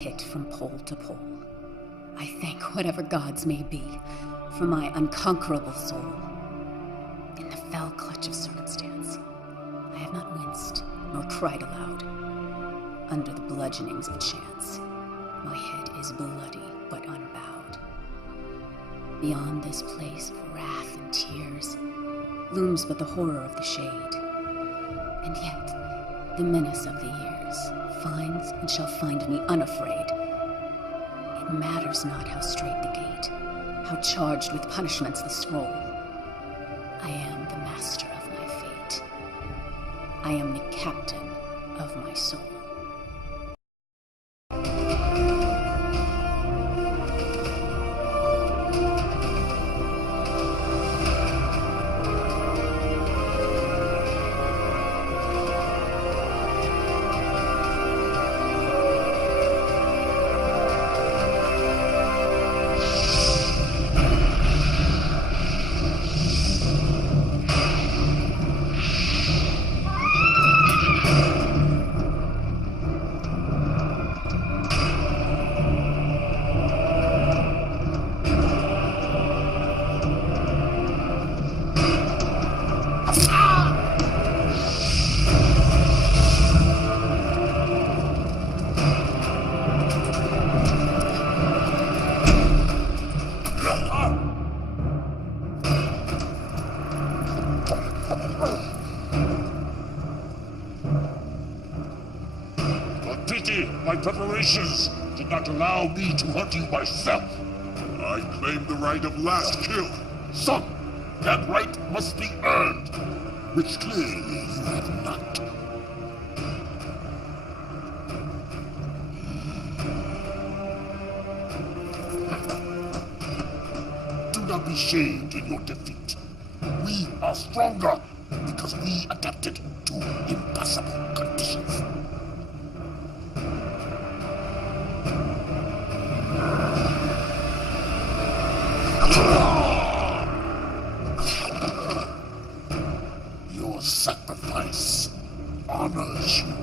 hit from pole to pole. I thank whatever gods may be for my unconquerable soul. In the fell clutch of circumstance, I have not winced nor cried aloud. Under the bludgeonings of chance, my head is bloody but unbowed. Beyond this place of wrath and tears looms but the horror of the shade. And yet, the menace of the years finds and shall find me unafraid. It matters not how straight the gate, how charged with punishments the scroll. I am the master of my fate. I am the captain of my soul. My preparations did not allow me to hunt you myself. I claim the right of last kill. Son, that right must be earned, which clearly you have not. Do not be shamed in your defeat. We are stronger because we adapted to impossible conditions. Your sacrifice honors you.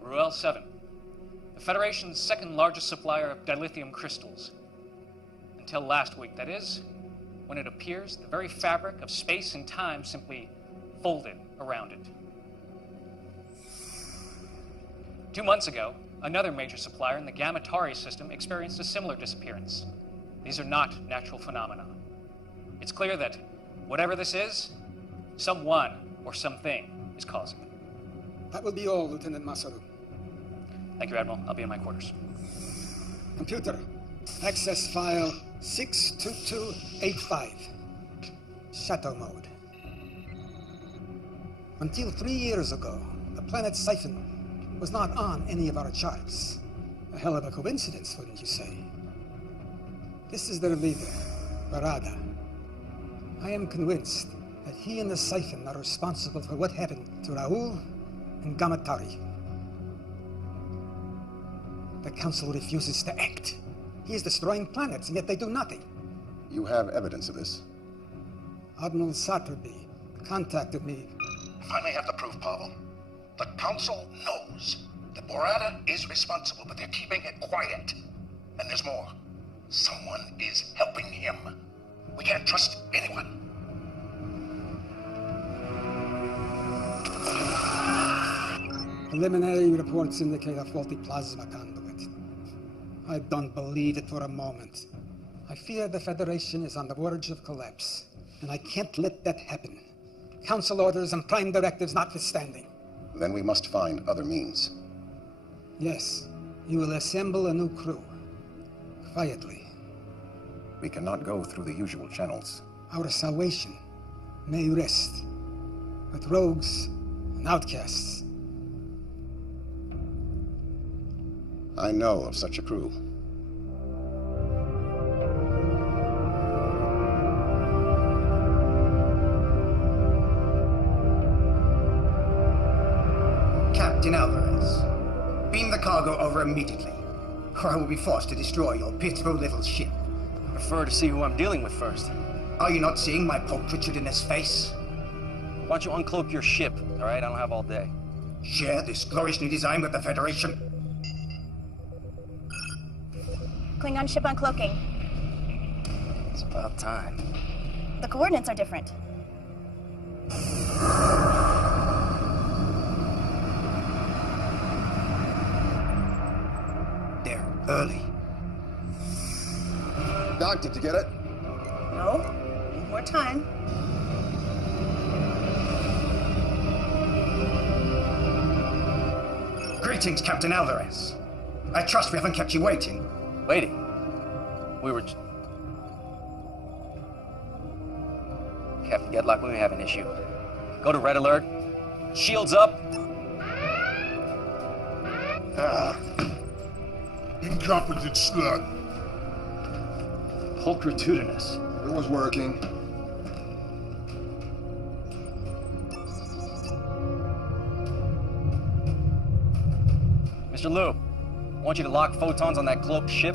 Ruel 7, the Federation's second largest supplier of dilithium crystals. Until last week, that is, when it appears the very fabric of space and time simply folded around it. 2 months ago, another major supplier in the Gamatari system experienced a similar disappearance. These are not natural phenomena. It's clear that whatever this is, someone or something is causing it. That will be all, Lieutenant Masaru. Thank you, Admiral. I'll be in my quarters. Computer, access file 62285. Shadow mode. Until 3 years ago, the planet Siphon was not on any of our charts. A hell of a coincidence, wouldn't you say? This is their leader, Barada. I am convinced that he and the Siphon are responsible for what happened to Raoul and Gamatari. The Council refuses to act. He is destroying planets, and yet they do nothing. You have evidence of this? Admiral Satterby contacted me. If I may have the proof, Pavel. The Council knows that Barada is responsible, but they're keeping it quiet. And there's more. Someone is helping him. We can't trust anyone. Preliminary reports indicate a faulty plasma conduit. I don't believe it for a moment. I fear the Federation is on the verge of collapse, and I can't let that happen. Council orders and prime directives notwithstanding. Then we must find other means. Yes, you will assemble a new crew. Quietly. We cannot go through the usual channels. Our salvation may rest with rogues and outcasts. I know of such a crew. Captain Alvarez, beam the cargo over immediately, or I will be forced to destroy your pitiful little ship. I prefer to see who I'm dealing with first. Are you not seeing my pulchritudinous face? Why don't you uncloak your ship, all right? I don't have all day. Share this glorious new design with the Federation? Klingon ship uncloaking. It's about time. The coordinates are different. They're early. Doc, did you get it? No. Need more time. Greetings, Captain Alvarez. I trust we haven't kept you waiting. Waiting. We were... Captain Deadlock, we may have an issue. Go to red alert. Shields up. Incompetent slug. Pulchritudinous. It was working. Mr. Liu, I want you to lock photons on that cloaked ship.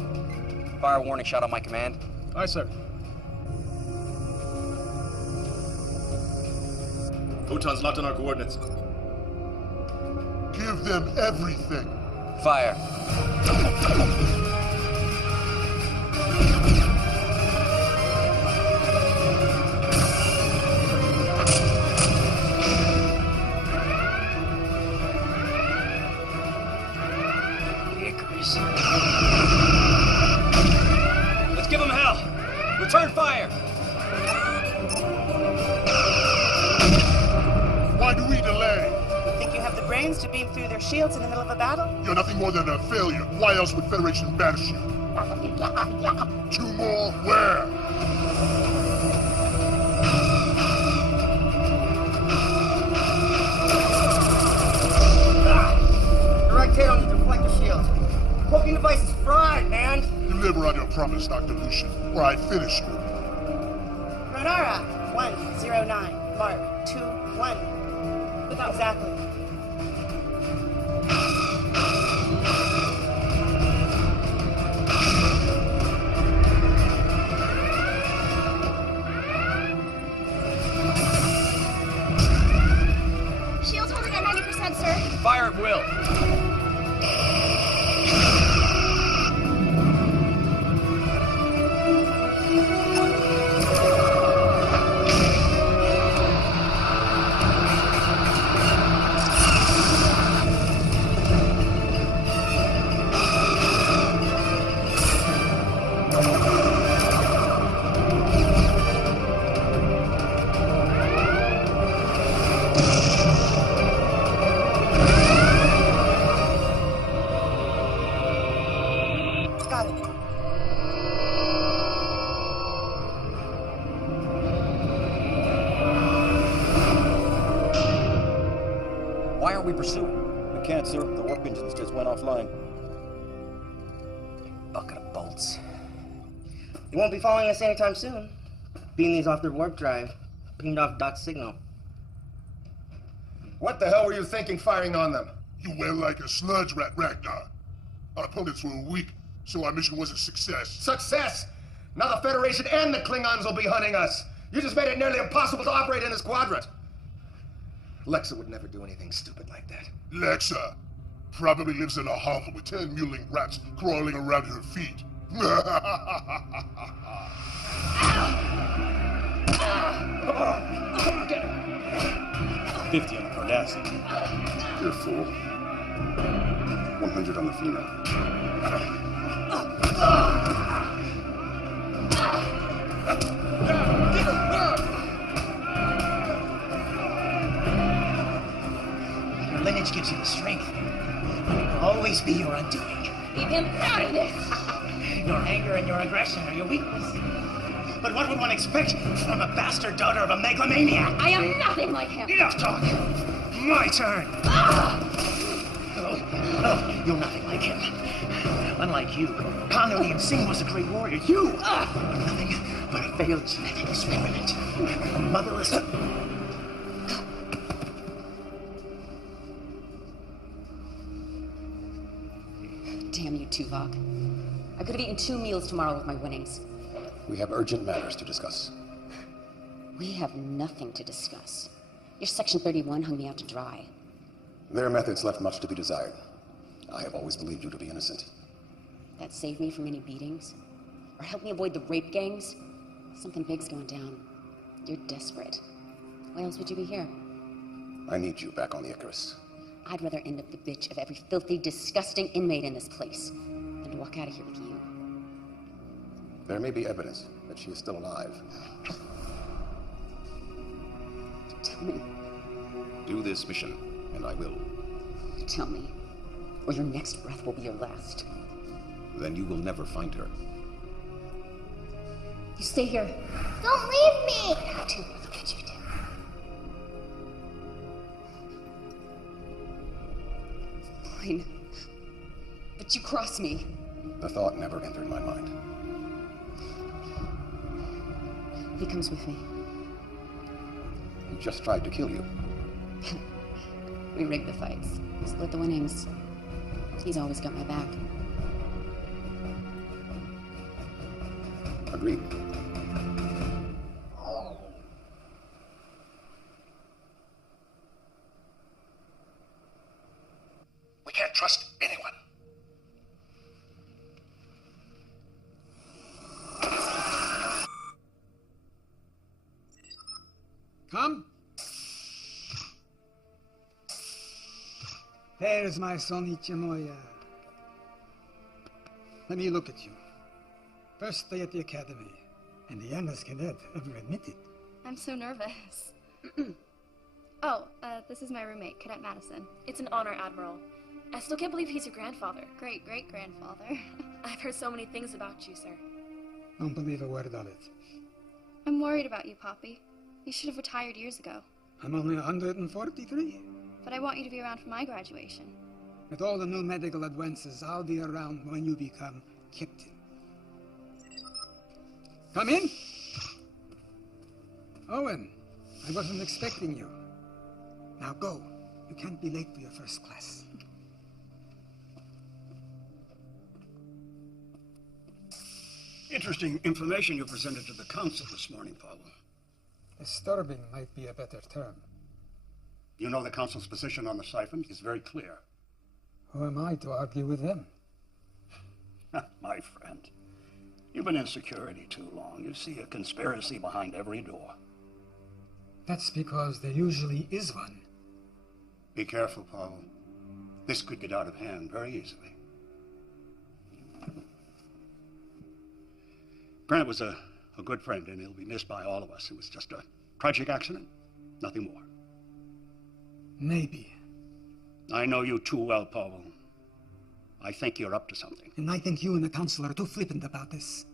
Fire a warning shot on my command. Aye, sir. Photons locked on our coordinates. Give them everything. Fire. Icarus. Let's give them hell. Return fire. Why do we delay? You think you have the brains to beam through their shields in the middle of a battle? You're nothing more than a failure. Why else would Federation banish you? Two more? Where? Direct hit on the deflector shield. Cloaking device is fried, man. Deliver on your promise, Dr. Lucian, or I finish you. Renara, 109. Mark, 2-1. Exactly. Shield's holding at 90%, sir. Fire at will. Got it. Why aren't we pursuing? We can't, sir. The warp engines just went offline. Bucket of bolts. You won't be following us anytime soon. Beam these off their warp drive. Pinged off Doc's signal. What the hell were you thinking firing on them? You went like a sludge rat, Ragnar. Our opponents were weak, so our mission was a success. Success! Now the Federation and the Klingons will be hunting us. You just made it nearly impossible to operate in this quadrant. Lexxa would never do anything stupid like that. Lexxa probably lives in a hovel with 10 mewling rats crawling around her feet. 50 on the Cardassian. You fool. 100 on the female. Your lineage gives you the strength. It will always be your undoing. Leave him out of this! Your anger and your aggression are your weakness. But what would one expect from a bastard daughter of a megalomaniac? I am nothing like him! Enough talk! My turn! Oh, you're nothing like him. Unlike you, Connolly and Singh was a great warrior. You are nothing but a failed genetic experiment. A motherless... Damn you, Tuvok. I could have eaten 2 meals tomorrow with my winnings. We have urgent matters to discuss. We have nothing to discuss. Your Section 31 hung me out to dry. Their methods left much to be desired. I have always believed you to be innocent. That saved me from any beatings? Or helped me avoid the rape gangs? Something big's going down. You're desperate. Why else would you be here? I need you back on the Icarus. I'd rather end up the bitch of every filthy, disgusting inmate in this place than to walk out of here with you. There may be evidence that she is still alive. Tell me. Do this mission, and I will. Tell me, or your next breath will be your last. Then you will never find her. You stay here. Don't leave me! Look at you, Tim. Fine. But you cross me. The thought never entered my mind. He comes with me. He just tried to kill you. We rigged the fights. Split the winnings. He's always got my back. Agreed. We can't trust anyone. Come. There's my Sonicha Moya. Let me look at you. First day at the academy, and the youngest cadet ever admitted. I'm so nervous. This is my roommate, Cadet Madison. It's an honor, Admiral. I still can't believe he's your grandfather. Great-great-grandfather. I've heard so many things about you, sir. Don't believe a word of it. I'm worried about you, Poppy. You should have retired years ago. I'm only 143. But I want you to be around for my graduation. With all the new medical advances, I'll be around when you become captain. Come in. Owen, I wasn't expecting you. Now go. You can't be late for your first class. Interesting information you presented to the council this morning, Pavel. Disturbing might be a better term. You know the council's position on the siphon is very clear. Who am I to argue with them? My friend, you've been in security too long. You see a conspiracy behind every door. That's because there usually is one. Be careful, Pavel. This could get out of hand very easily. Grant was a good friend, and he'll be missed by all of us. It was just a tragic accident, nothing more. Maybe. I know you too well, Pavel. I think you're up to something. And I think you and the council are too flippant about this.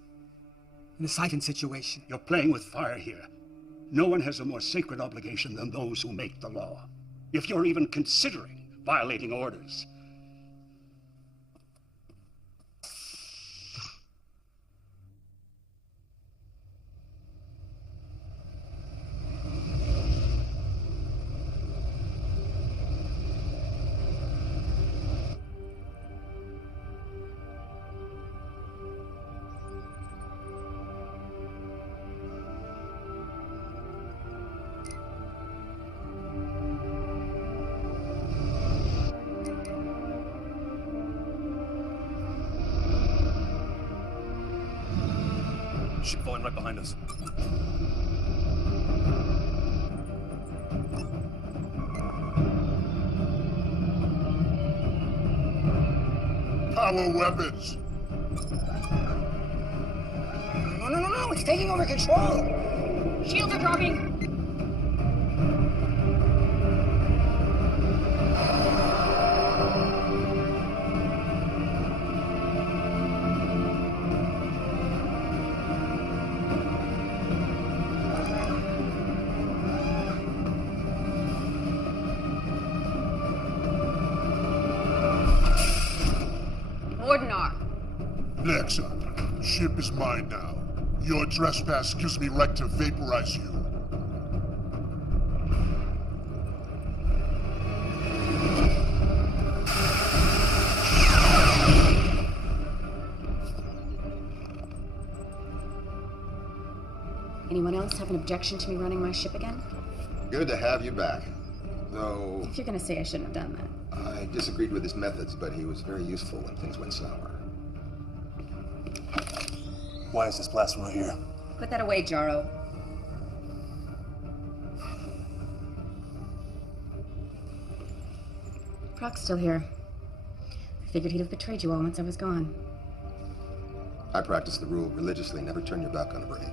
In the siphon situation. You're playing with fire here. No one has a more sacred obligation than those who make the law. If you're even considering violating orders, ship falling right behind us. power weapons. No, it's taking over control. Shields are dropping. Lexxa, ship is mine now. Your trespass gives me right to vaporize you. Anyone else have an objection to me running my ship again? Good to have you back. Though... If you're gonna say I shouldn't have done that. I disagreed with his methods, but he was very useful when things went sour. Why is this blast right here? Put that away, Jaro. Proc's still here. I figured he'd have betrayed you all once I was gone. I practice the rule religiously, never turn your back on a brave.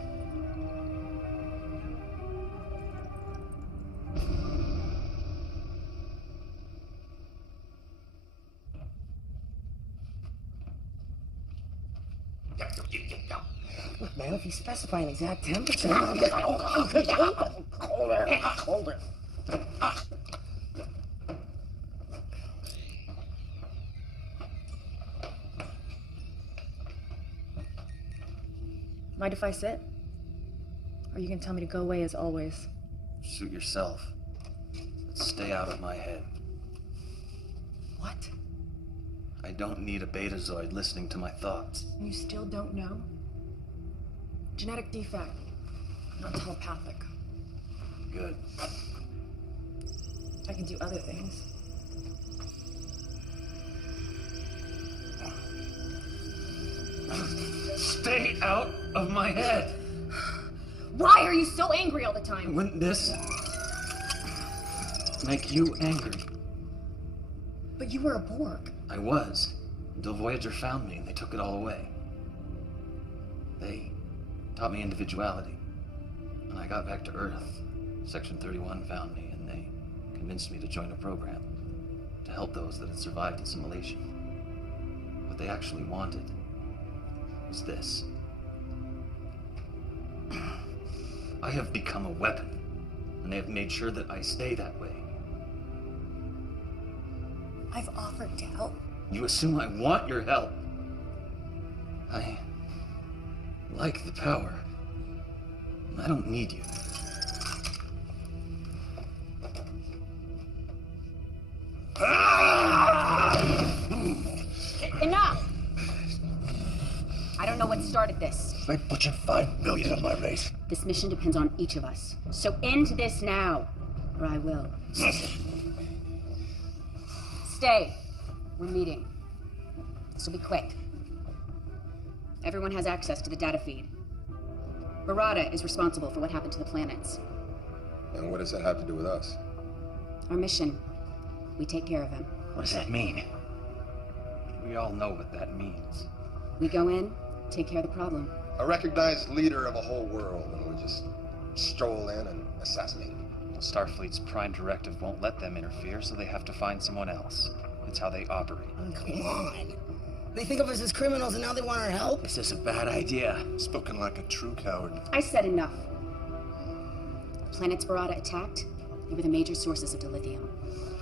Look, man, if you specify an exact temperature... Colder. Mind if I sit? Or you can tell me to go away as always? Suit yourself. But stay out of my head. What? I don't need a betazoid listening to my thoughts. You still don't know? Genetic defect, not telepathic. Good. I can do other things. Stay out of my head! Why are you so angry all the time? Wouldn't this make you angry? But you were a Borg. I was, until Voyager found me and they took it all away. They taught me individuality. When I got back to Earth, Section 31 found me and they convinced me to join a program to help those that had survived assimilation. What they actually wanted was this. I have become a weapon, and they have made sure that I stay that way. I've offered to help. You assume I want your help. I like the power. I don't need you. Enough! I don't know what started this. They butchered 5 million of my race. This mission depends on each of us. So end this now, or I will. Stay. We're meeting. This will be quick. Everyone has access to the data feed. Barada is responsible for what happened to the planets. And what does that have to do with us? Our mission. We take care of him. What does that mean? We all know what that means. We go in, take care of the problem. A recognized leader of a whole world, and we just stroll in and assassinate him. Starfleet's prime directive won't let them interfere, so they have to find someone else. It's how they operate. Come on. They think of us as criminals and now they want our help? This is a bad idea. Spoken like a true coward. I said enough. The planets Barada attacked, they were the major sources of dilithium.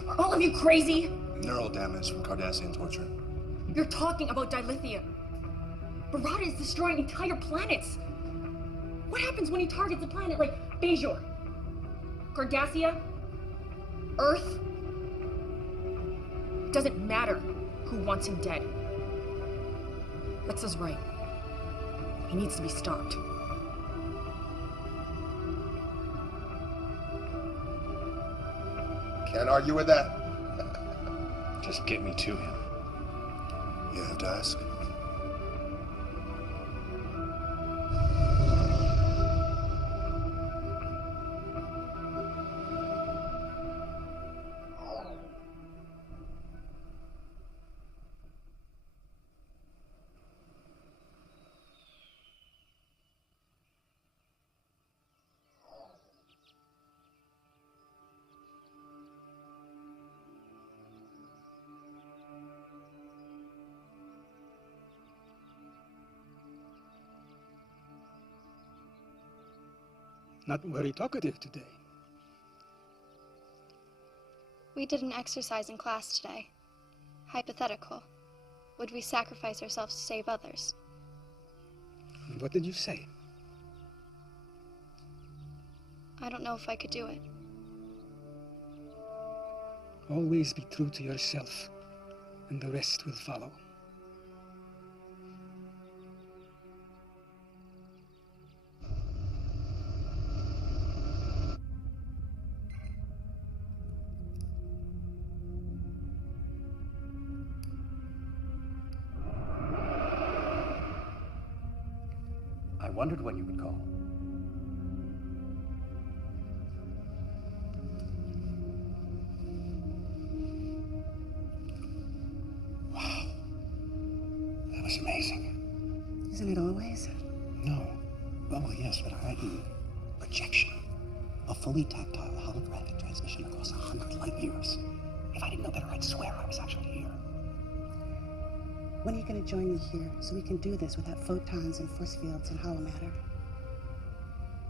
Are all of you crazy? Neural damage from Cardassian torture. You're talking about dilithium. Barada is destroying entire planets. What happens when he targets a planet like Bajor, Cardassia, Earth? It doesn't matter who wants him dead. Lexxa's right. He needs to be stopped. Can't argue with that. Just get me to him. You have to ask. not very talkative today. We did an exercise in class today. Hypothetical. Would we sacrifice ourselves to save others? What did you say? I don't know if I could do it. Always be true to yourself, and the rest will follow. I wondered what you would call. Wow. That was amazing. Isn't it always? No. Well, yes, but I mean projection. A fully tactile holographic transmission across 100 light years. If I didn't know better, I'd swear I was actually here. When are you going to join me here so we can do this without photons and force fields and hollow matter?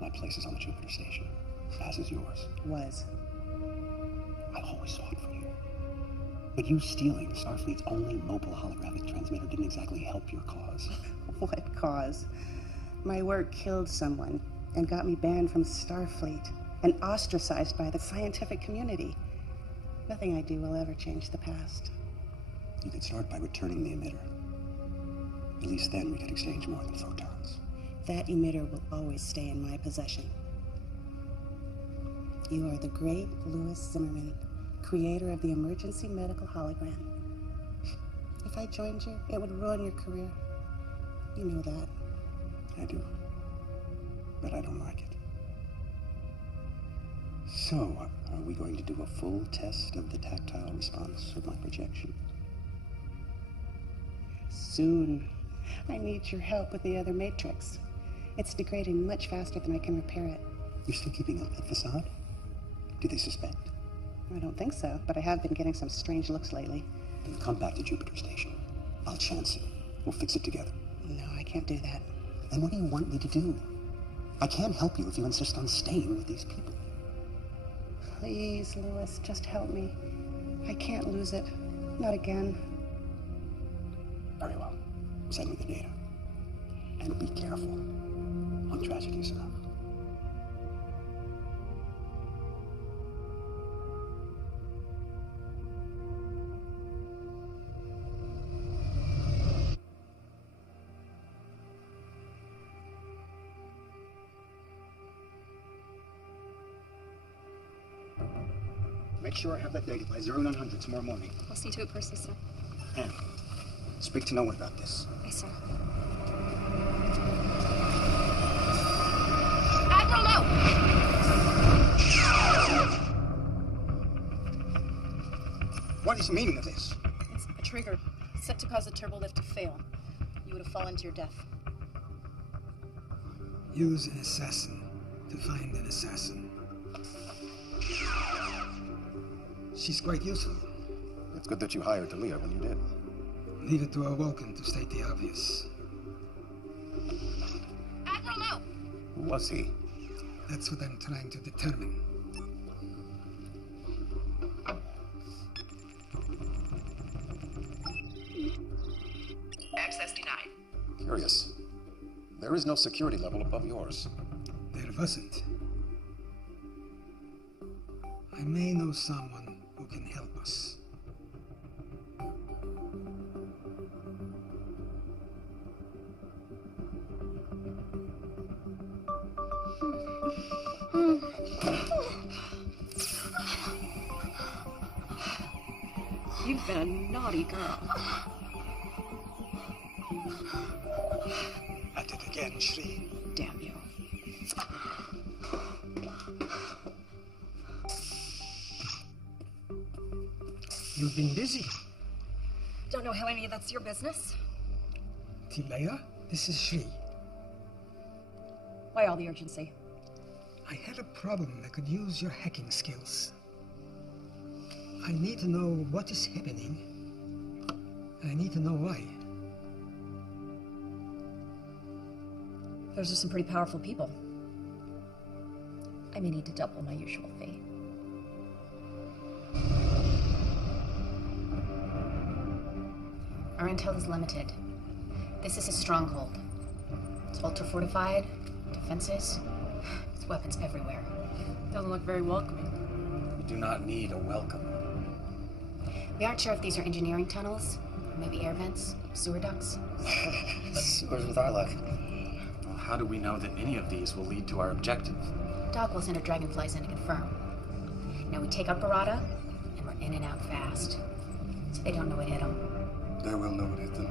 My place is on the Jupiter station, as is yours. Was. I always fought for you. But you stealing Starfleet's only mobile holographic transmitter didn't exactly help your cause. What cause? My work killed someone and got me banned from Starfleet and ostracized by the scientific community. Nothing I do will ever change the past. You could start by returning the emitter. At least then we could exchange more than photons. That emitter will always stay in my possession. You are the great Louis Zimmerman, creator of the emergency medical hologram. If I joined you, it would ruin your career. You know that. I do. But I don't like it. So, are we going to do a full test of the tactile response of my projection? Soon. I need your help with the other matrix. It's degrading much faster than I can repair it. You're still keeping up that facade? Do they suspect? I don't think so, but I have been getting some strange looks lately. Then come back to Jupiter Station. I'll chance it. We'll fix it together. No, I can't do that. Then what do you want me to do? I can't help you if you insist on staying with these people. Please, Louis, just help me. I can't lose it. Not again. Very well. Send me the data. And be careful. One tragedy's enough. Make sure I have that data by 0900 tomorrow morning. I'll see to it personally, sir. And speak to no one about this. Yes, sir. Admiral, no! What is the meaning of this? It's a trigger set to cause the turbolift to fail. You would have fallen to your death. Use an assassin to find an assassin. She's quite useful. It's good that you hired Talia when you did. Leave it to a Vulcan to state the obvious. Admiral, no! Who was he? That's what I'm trying to determine. Access denied. Curious. There is no security level above yours. There wasn't. I may know someone who can help us. You've been a naughty girl. At it again, Shri. Damn you. You've been busy. Don't know how any of that's your business. Tilea, this is Shri. Why all the urgency? I had a problem that could use your hacking skills. I need to know what is happening. I need to know why. Those are some pretty powerful people. I may need to double my usual fee. Our intel is limited. This is a stronghold. It's ultra-fortified, defenses, there's weapons everywhere. Doesn't look very welcoming. We do not need a welcome. We aren't sure if these are engineering tunnels, maybe air vents, sewer ducts. Sewers with our luck. Well, how do we know that any of these will lead to our objective? Doc will send her dragonflies in to confirm. Now we take out Barada, and we're in and out fast. So they don't know what hit them. They will know what hit them.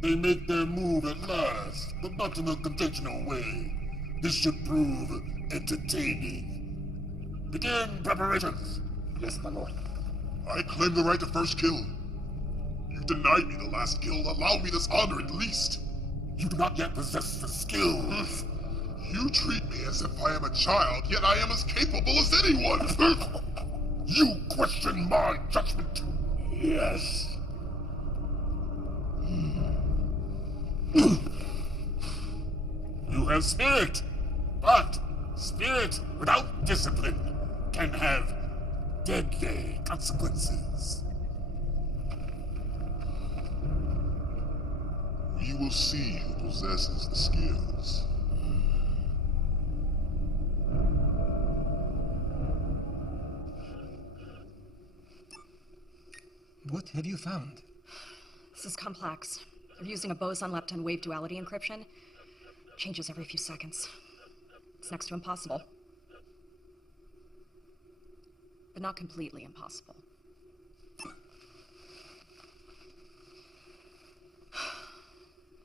They make their move at last, but not in a conventional way. This should prove entertaining. Begin preparations. Yes, my lord. I claim the right to first kill. You denied me the last kill. Allow me this honor at least. You do not yet possess the skills. You treat me as if I am a child, yet I am as capable as anyone. You question my judgment. Yes. You have spirit, but spirit without discipline can have deadly consequences. We will see who possesses the skills. What have you found? This is complex. They're using a boson-lepton wave duality encryption. Changes every few seconds. It's next to impossible. But not completely impossible.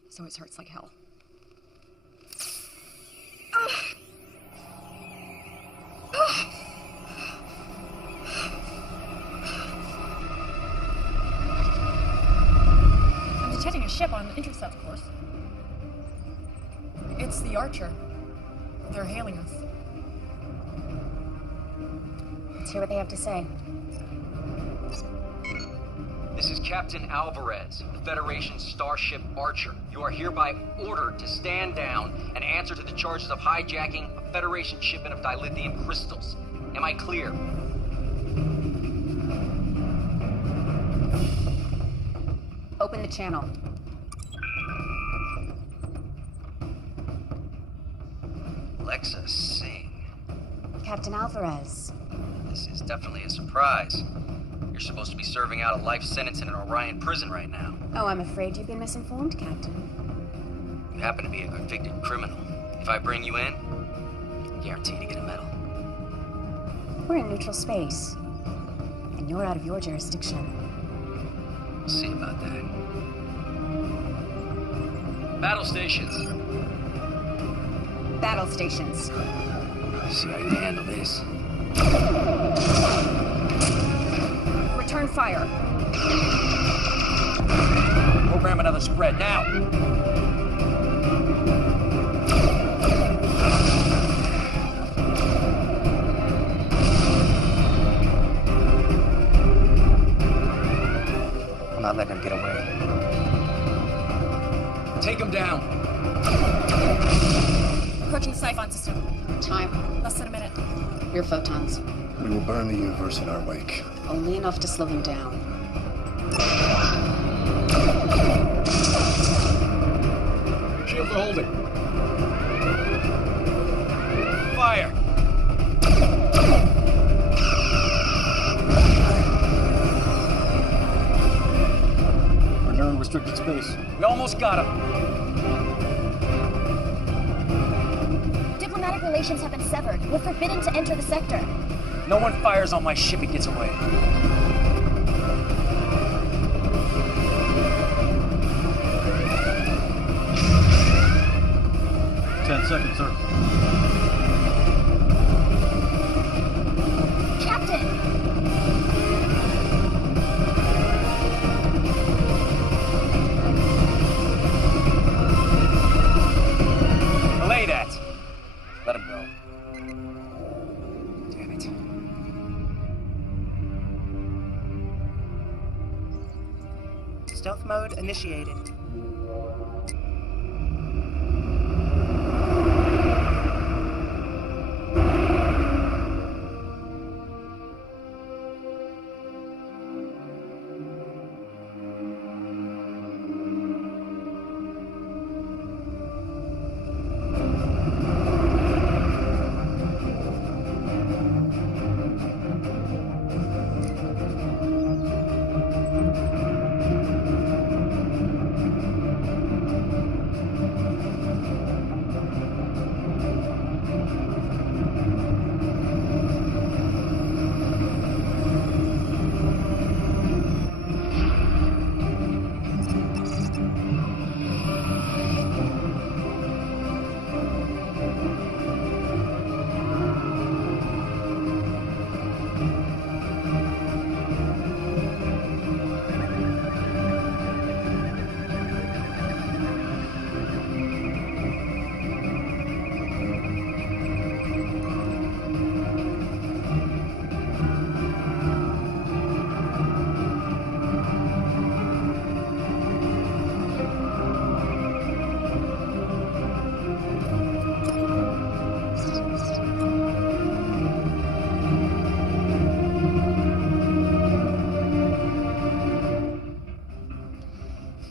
So it hurts like hell. I'm detecting a ship on intercept course. It's the Archer. They're hailing us. Let's hear what they have to say. This is Captain Alvarez, the Federation Starship Archer. You are hereby ordered to stand down and answer to the charges of hijacking a Federation shipment of dilithium crystals. Am I clear? Open the channel. Lexxa Singh. Captain Alvarez. This is definitely a surprise. You're supposed to be serving out a life sentence in an Orion prison right now. Oh, I'm afraid you've been misinformed, Captain. You happen to be a convicted criminal. If I bring you in, you're guaranteed to get a medal. We're in neutral space. And you're out of your jurisdiction. We'll see about that. Battle stations. Battle stations. Let's see how you handle this. Return fire. Program another spread now. I'm not letting him get away. Take him down. Approaching Siphon system. Time. Less than a minute. Your photons. We will burn the universe in our wake. Only enough to slow him down. Shields are holding. Fire! We're nearing restricted space. We almost got him. Diplomatic relations have been severed. We're forbidden to enter the sector. No one fires on my ship and gets away. Seconds, sir. Captain! Delay that. Let him go. Damn it. initiated.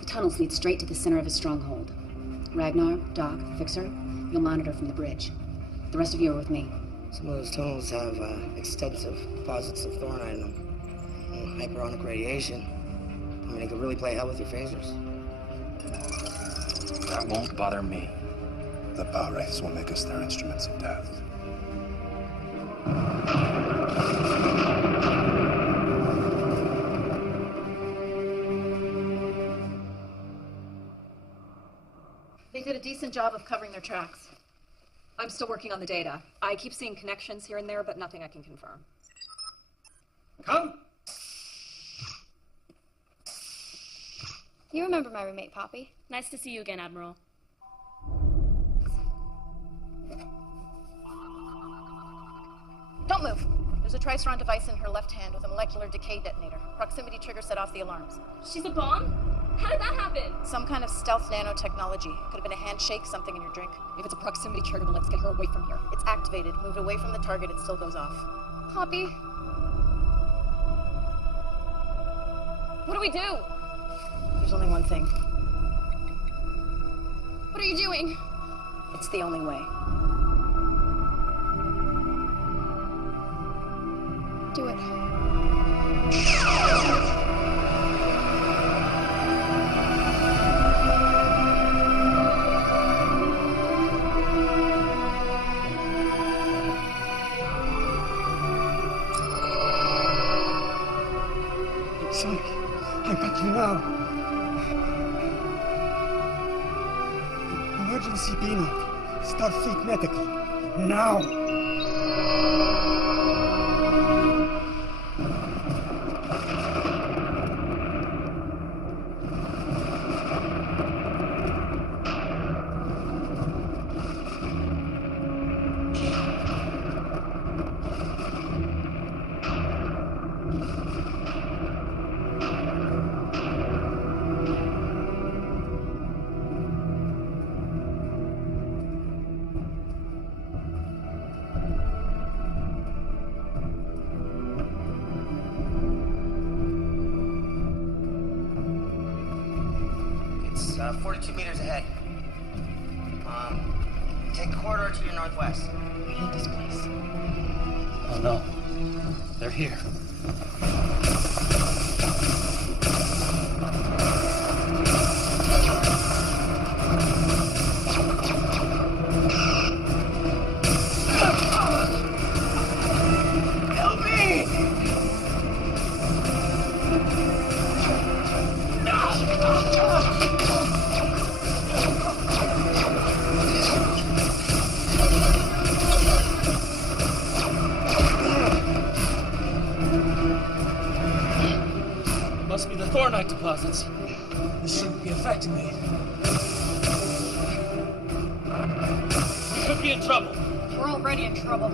Tunnels lead straight to the center of his stronghold. Ragnar, Doc, Fixer, you'll monitor from the bridge. The rest of you are with me. Some of those tunnels have extensive deposits of thornite in them. Hyperonic radiation. I mean, it could really play hell with your phasers. That won't bother me. The power wraiths will make us their instruments of death. They did a decent job of covering their tracks. I'm still working on the data. I keep seeing connections here and there, but nothing I can confirm. Come! You remember my roommate, Poppy? Nice to see you again, Admiral. Don't move. There's a Triceron device in her left hand with a molecular decay detonator. Proximity trigger set off the alarms. She's a bomb? How did that happen? Some kind of stealth nanotechnology. Could have been a handshake, something in your drink. If it's a proximity trigger, then let's get her away from here. It's activated. Moved away from the target, it still goes off. Poppy? What do we do? There's only one thing. What are you doing? It's the only way. Do it. Sonic, I got you now. Emergency beam up. Starfleet medical. Now! It's 42 meters ahead. Take a corridor to your northwest. We hate this place. Oh no. They're here. Help me! Must be the thornite deposits. This shouldn't be affecting me. We could be in trouble. We're already in trouble.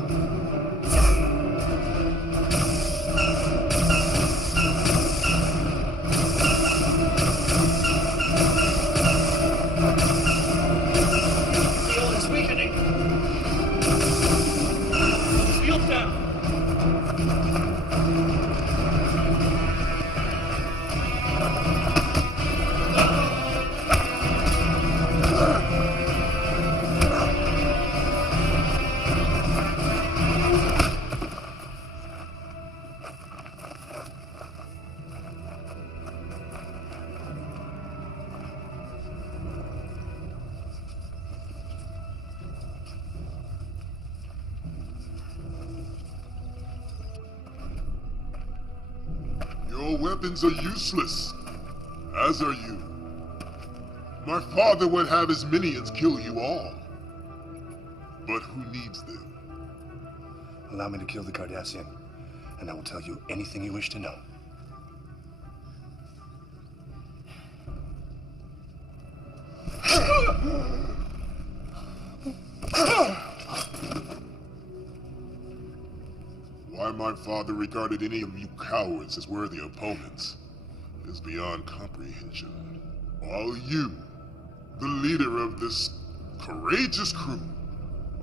weapons are useless, as are you. My father would have his minions kill you all. But who needs them? Allow me to kill the Cardassian, and I will tell you anything you wish to know. Why my father regarded any of you cowards as worthy opponents is beyond comprehension. While you, the leader of this courageous crew,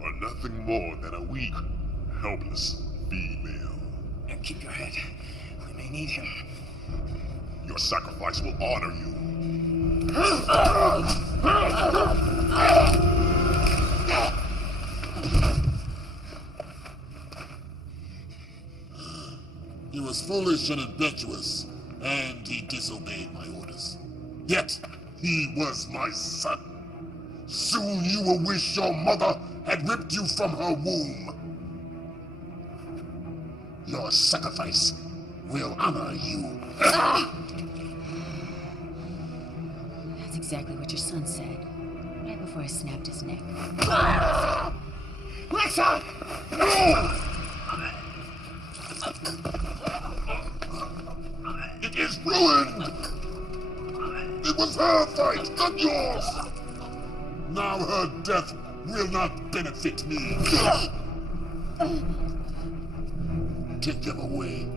are nothing more than a weak, helpless female. And keep your head. We may need him. Your sacrifice will honor you. He was foolish and impetuous, and he disobeyed my orders. Yet, he was my son. Soon you will wish your mother had ripped you from her womb. Your sacrifice will honor you. That's exactly what your son said, right before I snapped his neck. Lexxa! It is ruined! It was her fight, not yours! Now her death will not benefit me. Take them away.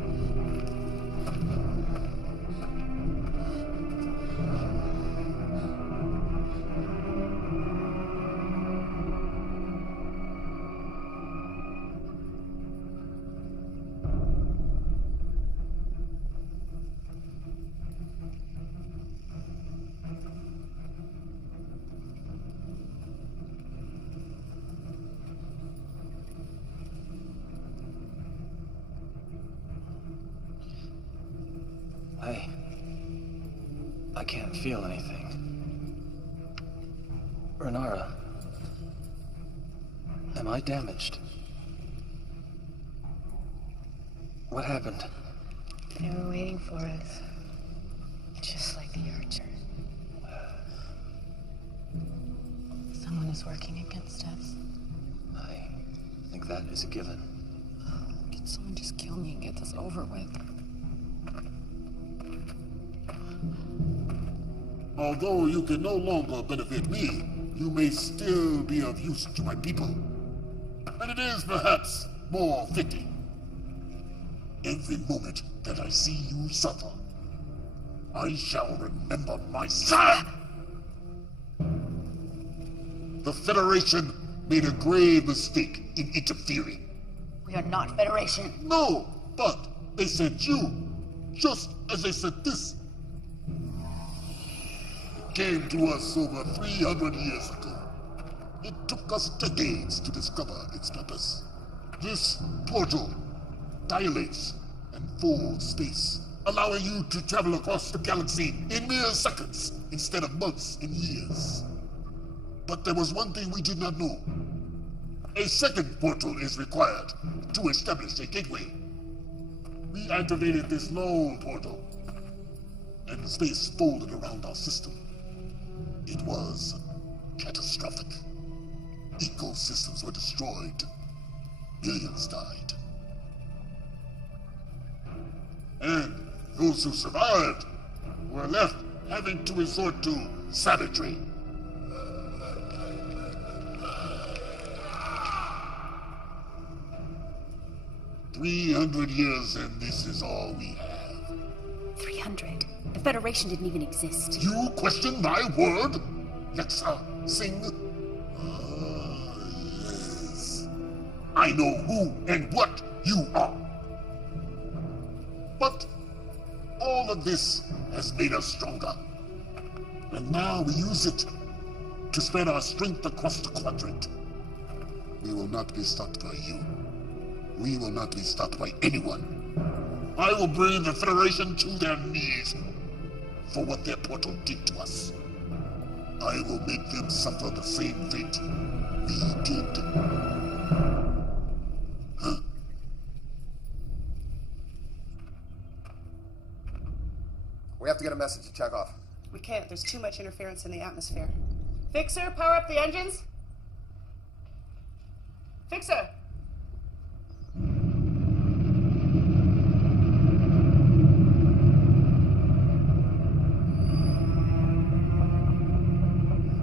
I can't feel anything. Renara, am I damaged? What happened? They were waiting for us. Just like the Archer. Someone is working against us. I think that is a given. Can someone just kill me and get this over with? Although you can no longer benefit me, you may still be of use to my people. And it is perhaps more fitting. Every moment that I see you suffer, I shall remember my son! The Federation made a grave mistake in interfering. We are not Federation. No, but they sent you, just as they sent this. Came to us over 300 years ago. It took us decades to discover its purpose. This portal dilates and folds space, allowing you to travel across the galaxy in mere seconds instead of months and years. But there was one thing we did not know. A second portal is required to establish a gateway. We activated this lone portal, and the space folded around our system. It was catastrophic. Ecosystems were destroyed. Billions died. And those who survived were left having to resort to savagery. "300 years, and this is all we have." 300? The Federation didn't even exist. You question my word? Lexxa, Singh? Yes. I know who and what you are. But all of this has made us stronger. And now we use it to spread our strength across the quadrant. We will not be stopped by you. We will not be stopped by anyone. I will bring the Federation to their knees for what their portal did to us. I will make them suffer the same fate we did. Huh? have to get a message to Chekov. We can't. There's too much interference in the atmosphere. Fixer, power up the engines. Fixer!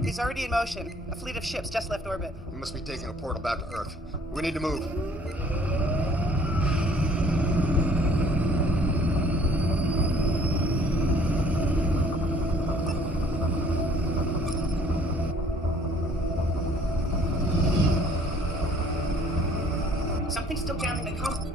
He's already in motion. A fleet of ships just left orbit. We must be taking a portal back to Earth. We need to move. Something's still jamming the comm.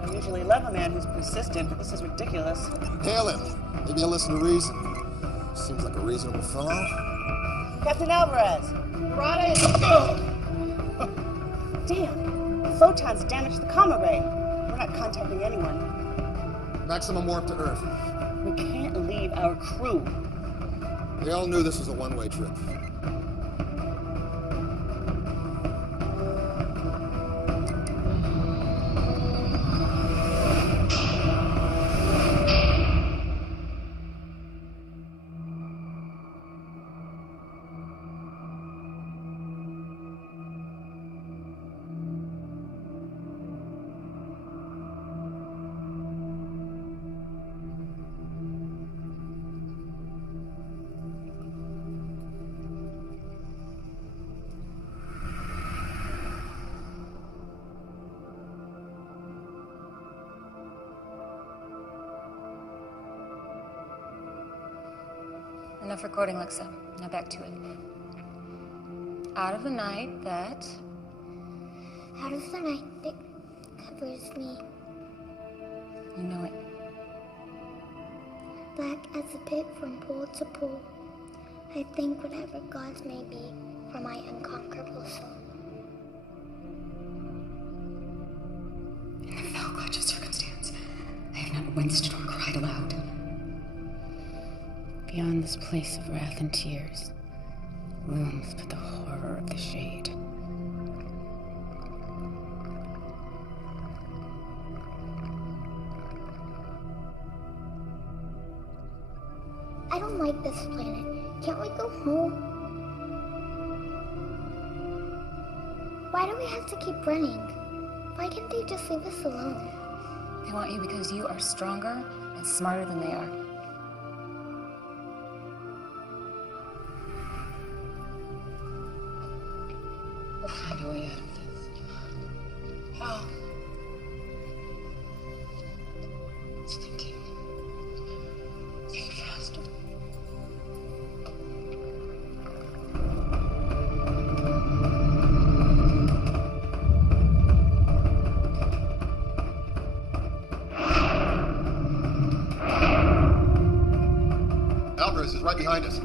I usually love a man who's persistent, but this is ridiculous. Hail him. Maybe he'll listen to reason. Seems like a reasonable fellow. Captain Alvarez! Barada is... Damn! The photons damaged the comm array. We're not contacting anyone. Maximum warp to Earth. We can't leave our crew. They all knew this was a one-way trip. Enough recording, Lexxa. Now back to it. Out of the night that... Out of the night that covers me. You know it. Black as a pit from pole to pole. I thank whatever gods may be for my unconquerable soul. In the fell clutch of circumstance, I have not winced nor cried aloud. Beyond this place of wrath and tears, looms but the horror of the shade. I don't like this planet. Can't we go home? Why do we have to keep running? Why can't they just leave us alone? They want you because you are stronger and smarter than they are. We'll find a way out of this. How? It's thinking. Think faster. Alvarez is right behind us.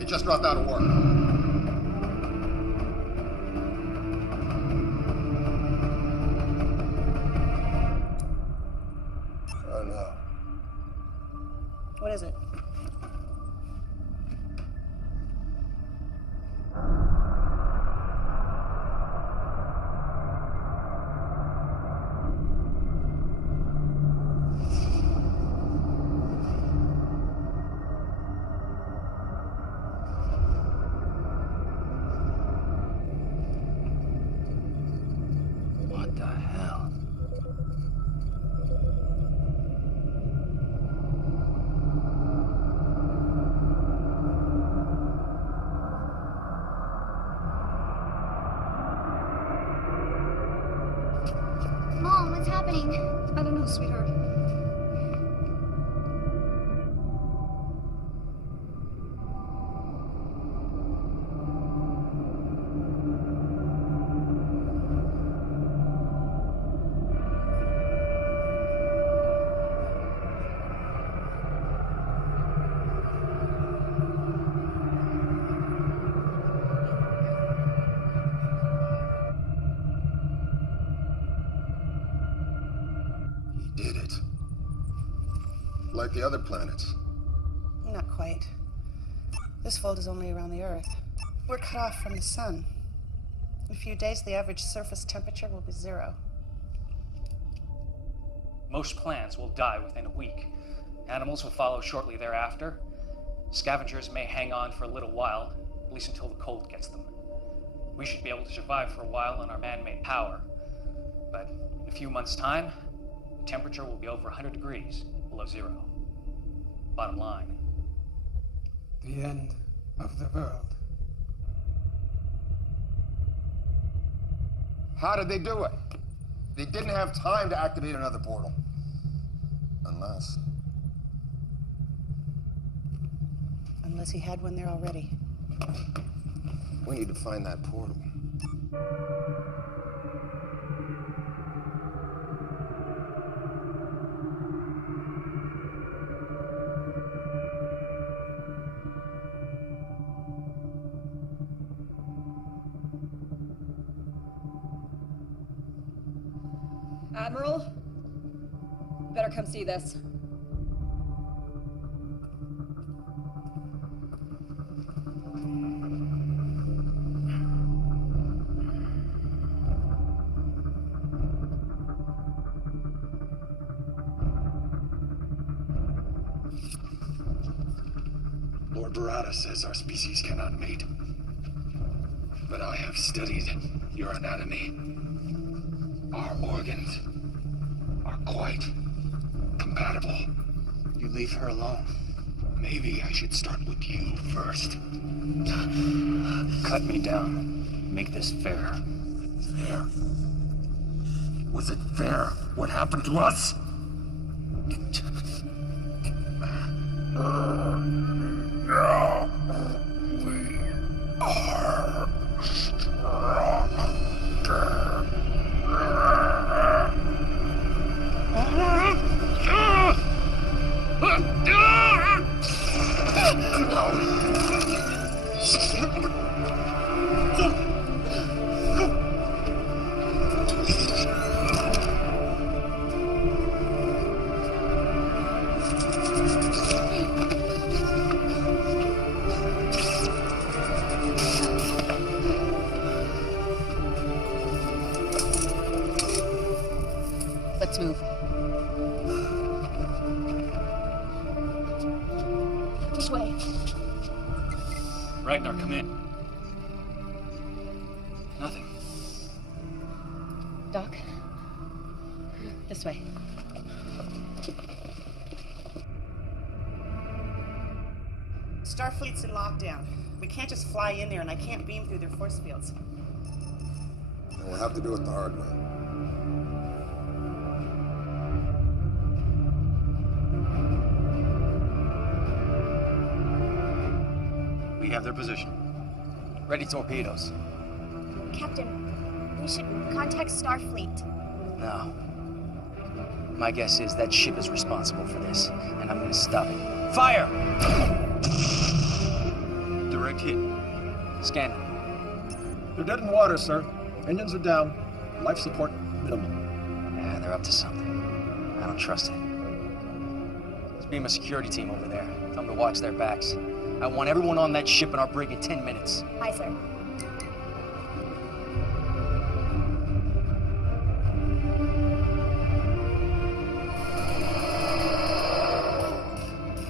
He just dropped out of warp. Oh no. What is it? What the hell? Mom, what's happening? I don't know, sweetheart. He did it. like the other planets. Not quite. This fold is only around the Earth. We're cut off from the sun. In a few days, the average surface temperature will be 0. Most plants will die within a week. Animals will follow shortly thereafter. Scavengers may hang on for a little while, at least until the cold gets them. We should be able to survive for a while on our man-made power. But in a few months' time, the temperature will be over 100 degrees below 0. Bottom line. The end of the world. How did they do it? They didn't have time to activate another portal. Unless he had one there already. We need to find that portal. Admiral? Better come see this. Lord Barada says our species cannot mate. But I have studied your anatomy. Our organs are quite compatible. You leave her alone. Maybe I should start with you first. Cut me down. Make this fair. Fair? Was it fair what happened to us? Now we are stronger. Let's move. Which way? Ragnar, come in. Nothing. Doc? This way. Starfleet's in lockdown. We can't just fly in there, and I can't beam through their force fields. And we'll have to do it the hard way. We have their position. Ready torpedoes. Captain, we should contact Starfleet. No. My guess is that ship is responsible for this, and I'm gonna stop it. Fire! Direct hit. Scan. They're dead in water, sir. Engines are down. Life support minimal. Yeah, they're up to something. I don't trust it. Let's beam a security team over there. Tell them to watch their backs. I want everyone on that ship in our brig in 10 minutes. Aye, sir.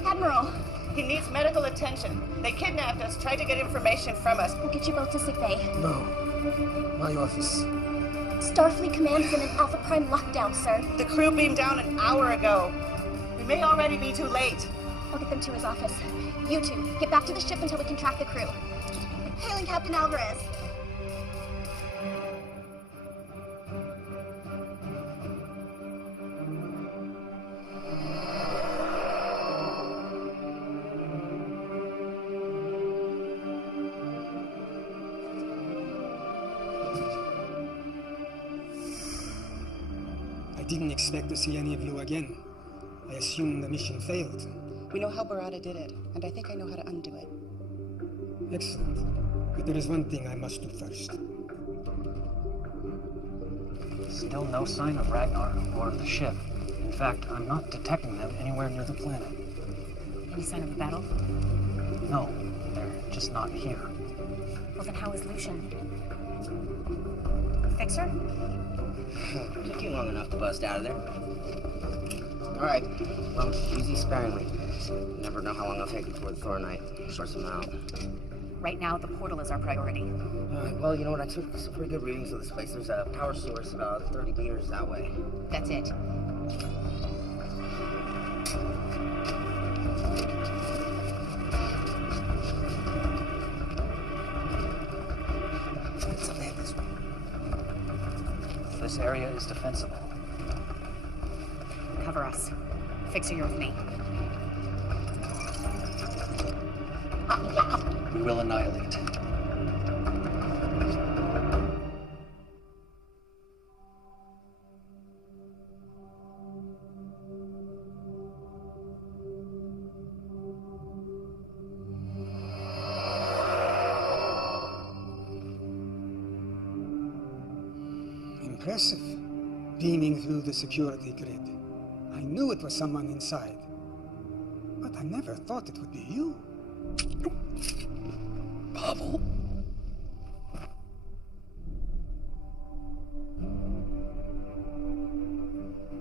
Admiral! He needs medical attention. They kidnapped us, tried to get information from us. We'll get you both to sickbay. No. My office. Starfleet Command is in an Alpha Prime lockdown, sir. The crew beamed down an hour ago. We may already be too late. I'll get them to his office. You two, get back to the ship until we can track the crew. Hailing Captain Alvarez. I didn't expect to see any of you again. I assumed the mission failed. We know how Barada did it, and I think I know how to undo it. Excellent. But there is one thing I must do first. Still no sign of Ragnar or of the ship. In fact, I'm not detecting them anywhere near the planet. Any sign of a battle? No, they're just not here. Well, then how is Lucian? Fixer? Took you long enough to bust out of there. All right. Well, easy sparingly. Never know how long it'll take before the Thoronite sorts them out. Right now, the portal is our priority. All right. Well, you know what? I took some pretty good readings of this place. There's a power source about 30 meters that way. That's it. This area is defensible. Cover us. Fixer, you're with me. We will annihilate. Impressive. Beaming through the security grid. I knew it was someone inside. But I never thought it would be you. Pavel?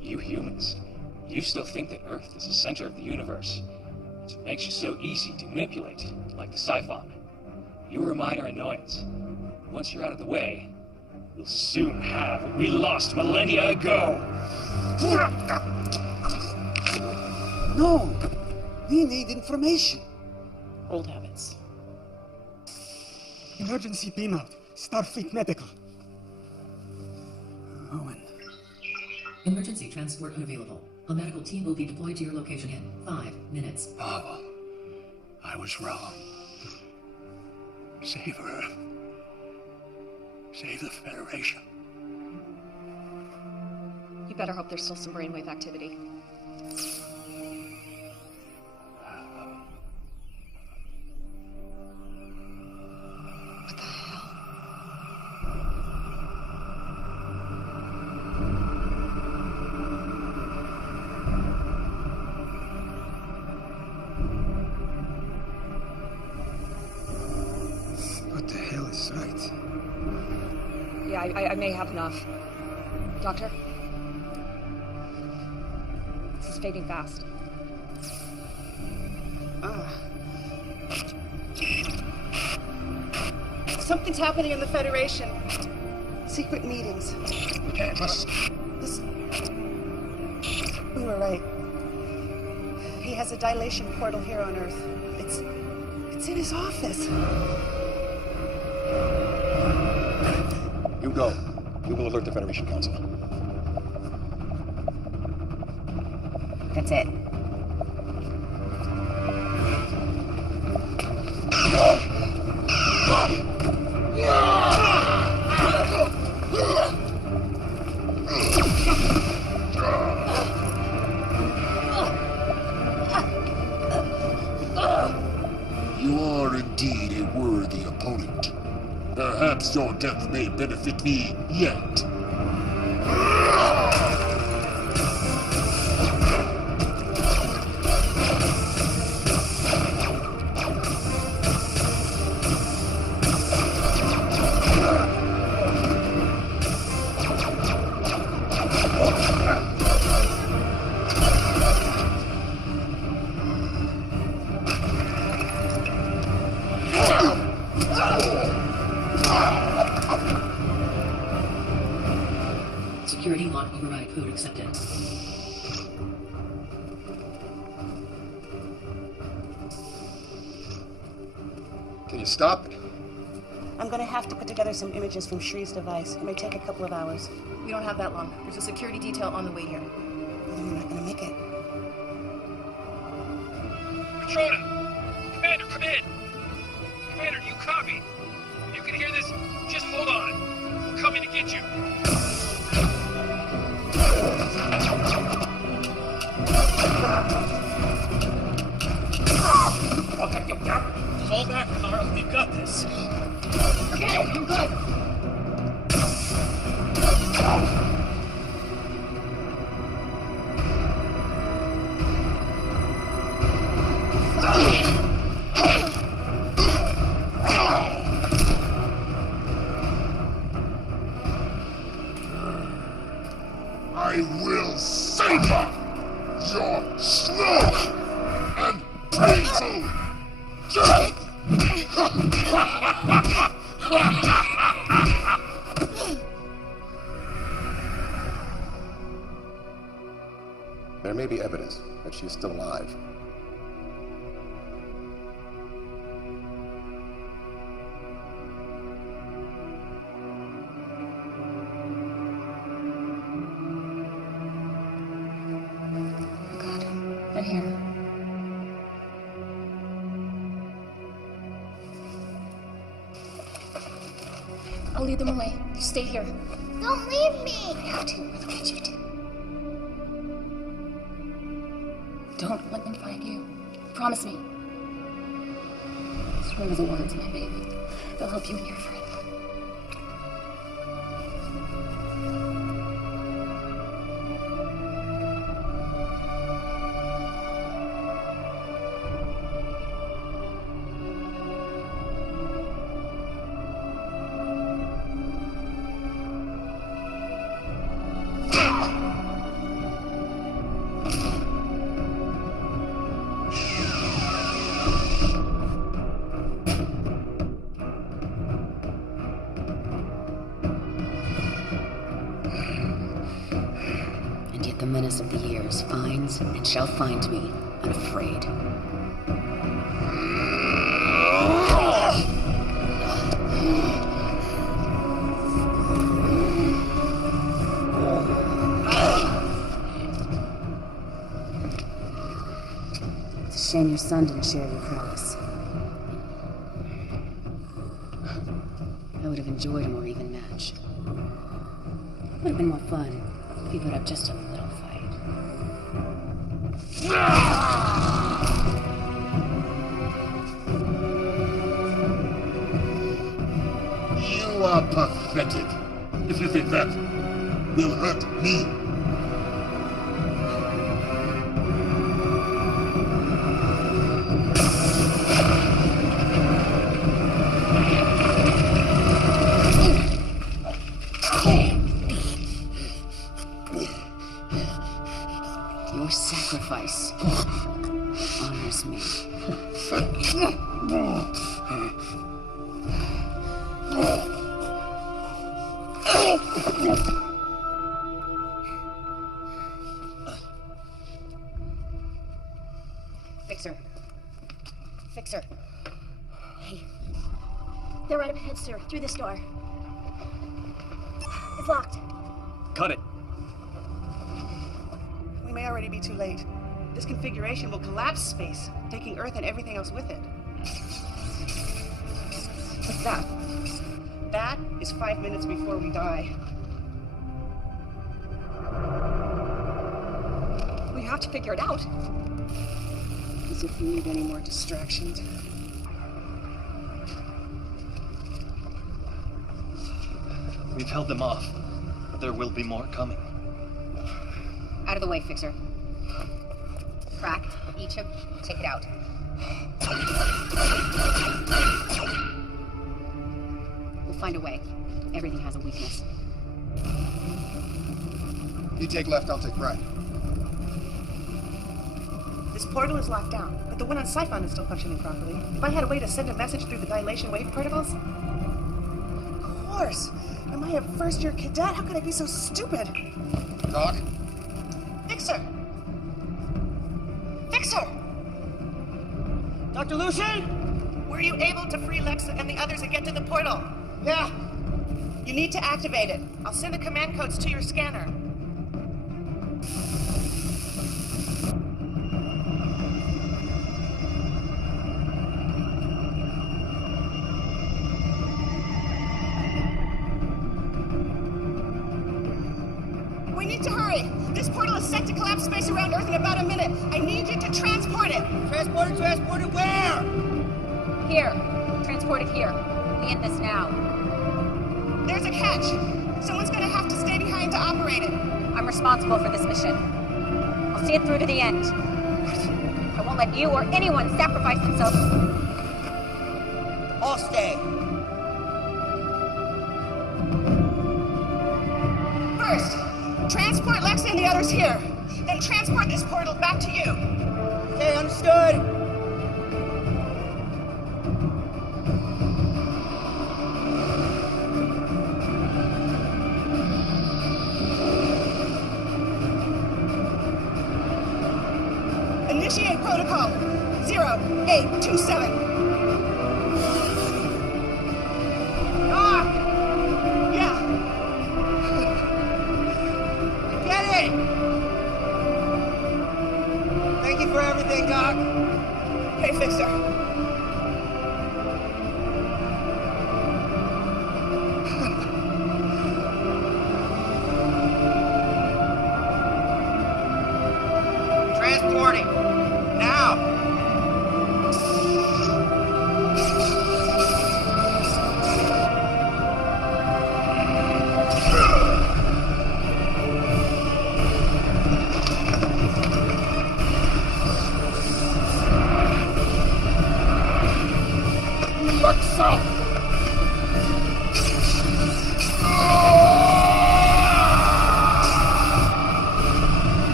You humans, you still think that Earth is the center of the universe. It's what makes you so easy to manipulate, like the sci-fi. You were a minor annoyance. Once you're out of the way, we'll soon have what we lost millennia ago. No! We need information. Old habits. Emergency beam out. Starfleet Medical. Owen. Emergency transport unavailable. A medical team will be deployed to your location in 5 minutes. Pavel, I was wrong. Save Earth. Save the Federation. You better hope there's still some brainwave activity. What the hell? What the hell is right? Yeah, I may have enough. Doctor? This is fading fast. Something's happening in the Federation. Secret meetings. We can't trust. We were right. He has a dilation portal here on Earth. It's in his office. You go. We will alert the Federation Council. That's it. You are indeed a worthy opponent. Perhaps your death may benefit me yet. Security lock override code accepted. Can you stop it? I'm gonna have to put together some images from Shree's device. It may take a couple of hours. We don't have that long. There's a security detail on the way here. I'm not gonna make it. Patrona! Commander, come in! Commander, do you copy? If you can hear this, just hold on. We're coming to get you. Okay, fall back, Carl. We've got this. Okay, I'm good. I'll lead them away. You stay here. Don't leave me! I have to. Look at you do. Don't let them find you. Promise me. Just remember the words, my baby. They'll help you and your friend. The menace of the years finds and shall find me unafraid. It's a shame your son didn't share your prowess. I would have enjoyed a more even match. It would have been more fun if you put up just a little fight. You are pathetic if you think that will hurt me. Your sacrifice honors me. Fixer. Fixer. Hey. They're right up ahead, sir. Through this door. It's locked. Cut it. We may already be too late. This configuration will collapse space, taking Earth and everything else with it. What's that? That is 5 minutes before we die. We have to figure it out. As if we need any more distractions. We've held them off, but there will be more coming. Out of the way, Fixer. Crack each of. Take it out. We'll find a way. Everything has a weakness. You take left, I'll take right. This portal is locked down, but the one on Siphon is still functioning properly. If I had a way to send a message through the dilation wave particles... Of course! Am I a first-year cadet? How could I be so stupid? Doc? Fixer! Fixer! Dr. Lucian? Were you able to free Lexxa and the others and get to the portal? Yeah. You need to activate it. I'll send the command codes to your scanner. We need to hurry. This portal is set to collapse space around Earth in about a minute. I need you to transport it. Transport it where? Here. Transport it here. We end this now. There's a catch. Someone's gonna have to stay behind to operate it. I'm responsible for this mission. I'll see it through to the end. I won't let you or anyone sacrifice themselves. I'll stay. First, transport Lexxa and the others here. Then transport this portal back to you. Okay, understood. Initiate protocol 0827. Yeah. Get it! Thank you for everything, Doc. Hey, Fixer.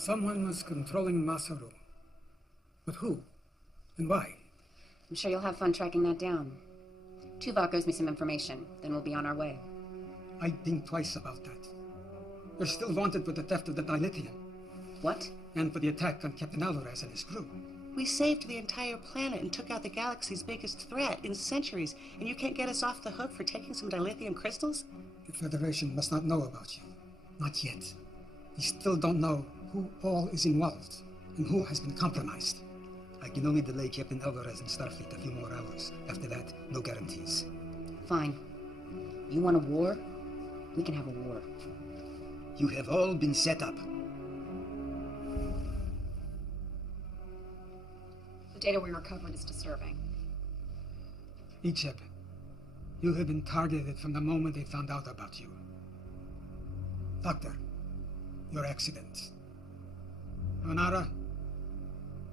Someone was controlling Masaru. But who? And why? I'm sure you'll have fun tracking that down. Tuvok owes me some information, then we'll be on our way. I'd think twice about that. You're still wanted for the theft of the dilithium. What? And for the attack on Captain Alvarez and his crew. We saved the entire planet and took out the galaxy's biggest threat in centuries, and you can't get us off the hook for taking some dilithium crystals? The Federation must not know about you. Not yet. We still don't know who all is involved and who has been compromised. I can only delay Captain Alvarez and Starfleet a few more hours. After that, no guarantees. Fine. You want a war? We can have a war. You have all been set up. The data we recovered is disturbing. Icheb, you have been targeted from the moment they found out about you. Doctor, your accident. Onara,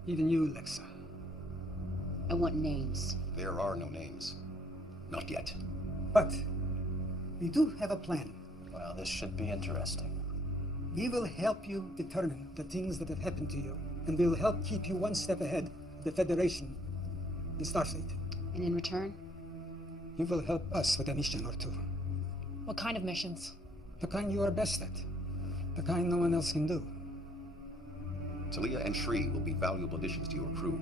even you, Lexxa. I want names. There are no names. Not yet. But we do have a plan. Well, this should be interesting. We will help you determine the things that have happened to you, and we'll help keep you one step ahead of the Federation, the Starfleet. And in return? You will help us with a mission or two. What kind of missions? The kind you are best at. The kind no one else can do. Talia and Shri will be valuable additions to your crew.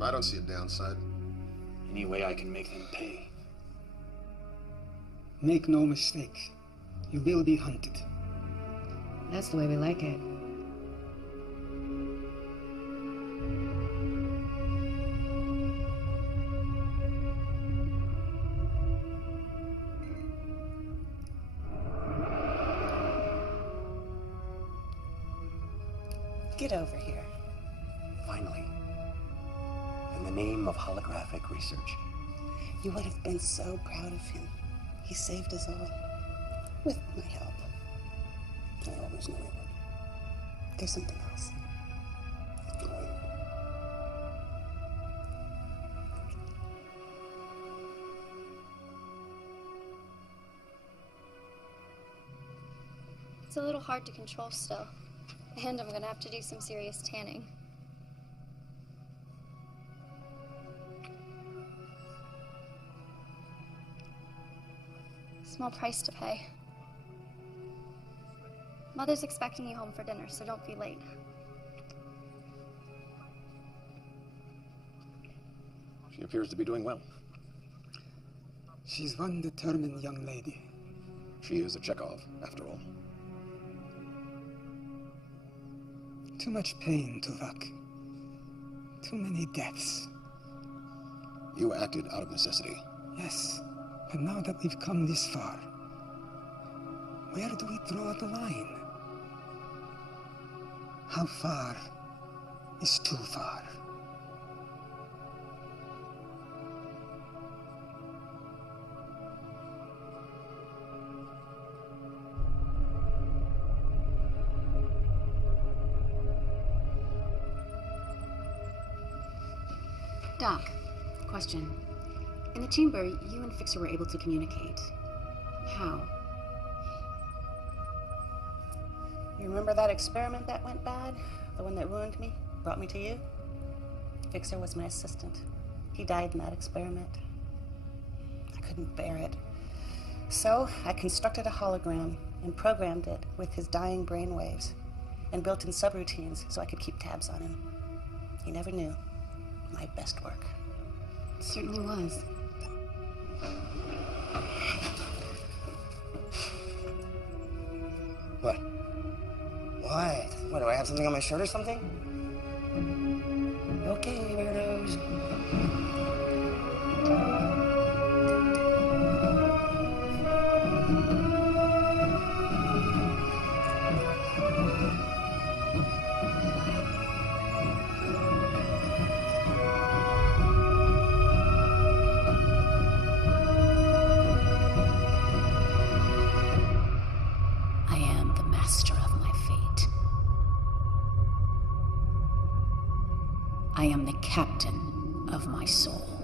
I don't see a downside. Any way I can make them pay. Make no mistake. You will be hunted. That's the way we like it. Get over here. Finally. In the name of holographic research. You would have been so proud of him. He saved us all. With my help. I always knew he would. There's something else. It can wait. It's a little hard to control still. And I'm gonna have to do some serious tanning. Small price to pay. Mother's expecting you home for dinner, so don't be late. She appears to be doing well. She's one determined young lady. She is a Chekov, after all. Too much pain, Tuvok. Too many deaths. You acted out of necessity. Yes, but now that we've come this far, where do we draw the line? How far is too far? Doc, question. In the chamber, you and Fixer were able to communicate. How? You remember that experiment that went bad? The one that ruined me? Brought me to you? Fixer was my assistant. He died in that experiment. I couldn't bear it. So I constructed a hologram and programmed it with his dying brainwaves and built in subroutines so I could keep tabs on him. He never knew. My best work. It certainly was. What? What? What, do I have something on my shirt or something? Okay, weirdos. I am the captain of my soul.